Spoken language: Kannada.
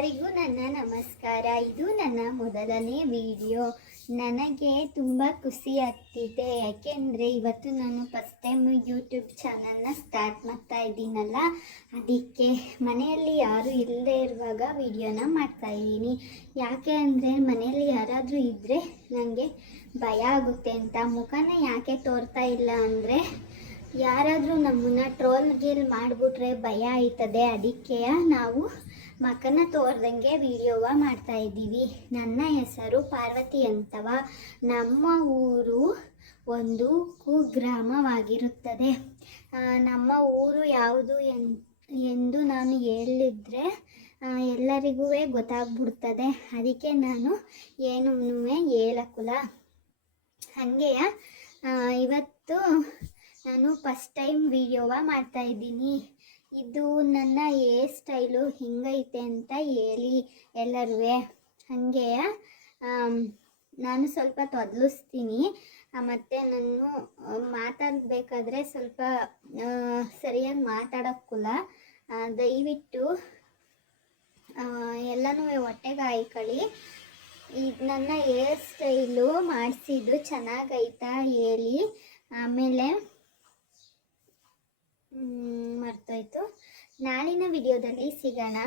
ಎಲ್ಲರಿಗೂ ನನ್ನ ನಮಸ್ಕಾರ. ಇದು ನನ್ನ ಮೊದಲನೇ ವಿಡಿಯೋ. ನನಗೆ ತುಂಬ ಖುಷಿ ಆಗ್ತಿದೆ, ಯಾಕೆಂದರೆ ಇವತ್ತು ನಾನು ಫಸ್ಟ್ ಟೈಮ್ ಯೂಟ್ಯೂಬ್ ಚಾನಲ್ನ ಸ್ಟಾರ್ಟ್ ಮಾಡ್ತಾ ಇದ್ದೀನಲ್ಲ, ಅದಕ್ಕೆ ಮನೆಯಲ್ಲಿ ಯಾರೂ ಇಲ್ಲದೆ ಇರುವಾಗ ವಿಡಿಯೋನ ಮಾಡ್ತಾಯಿದ್ದೀನಿ. ಯಾಕೆ ಅಂದರೆ ಮನೆಯಲ್ಲಿ ಯಾರಾದರೂ ಇದ್ದರೆ ನನಗೆ ಭಯ ಆಗುತ್ತೆ ಅಂತ. ಮುಖನ ಯಾಕೆ ತೋರ್ತಾ ಇಲ್ಲ ಅಂದರೆ ಯಾರಾದರೂ ನಮ್ಮನ್ನು ಟ್ರೋಲ್ ಮಾಡಿಬಿಟ್ರೆ ಭಯ ಆಯ್ತದೆ. ಅದಕ್ಕೆ ನಾವು ಮಕ್ಕನ ತೋರ್ದಂಗೆ ವಿಡಿಯೋವ ಮಾಡ್ತಾಯಿದ್ದೀವಿ. ನನ್ನ ಹೆಸರು ಪಾರ್ವತಿ ಅಂತವ. ನಮ್ಮ ಊರು ಒಂದು ಕುಗ್ರಾಮವಾಗಿರುತ್ತದೆ. ನಮ್ಮ ಊರು ಯಾವುದು ಎಂದು ನಾನು ಹೇಳಿದರೆ ಎಲ್ಲರಿಗೂ ಗೊತ್ತಾಗ್ಬಿಡ್ತದೆ. ಅದಕ್ಕೆ ನಾನು ಏನೂ ಹೇಳಕ್ಕಿಲ್ಲ. ಹಾಗೆಯೇ ಇವತ್ತು ನಾನು ಫಸ್ಟ್ ಟೈಮ್ ವಿಡಿಯೋವ ಮಾಡ್ತಾಯಿದ್ದೀನಿ. ಇದು ನನ್ನ ಹೇರ್ ಸ್ಟೈಲು ಹಿಂಗೈತೆ ಅಂತ ಹೇಳಿ ಎಲ್ಲರೂ. ಹಾಗೆ ನಾನು ಸ್ವಲ್ಪ ತೊದಲಿಸ್ತೀನಿ, ಮತ್ತು ನಾನು ಮಾತಾಡಬೇಕಾದ್ರೆ ಸ್ವಲ್ಪ ಸರಿಯಾಗಿ ಮಾತಾಡೋಕ್ಕಿಲ್ಲ. ದಯವಿಟ್ಟು ಎಲ್ಲನೂ ಹೊಟ್ಟೆಗೆ ಹಾಯ್ಕೊಳ್ಳಿ. ಇದು ನನ್ನ ಹೇರ್ ಸ್ಟೈಲು ಮಾಡಿಸಿದ್ದು ಚೆನ್ನಾಗೈತಾ ಹೇಳಿ. ಆಮೇಲೆ ಮರ್ತೋಯ್ತು. ನಾಳಿನ ವಿಡಿಯೋದಲ್ಲಿ ಸಿಗೋಣ.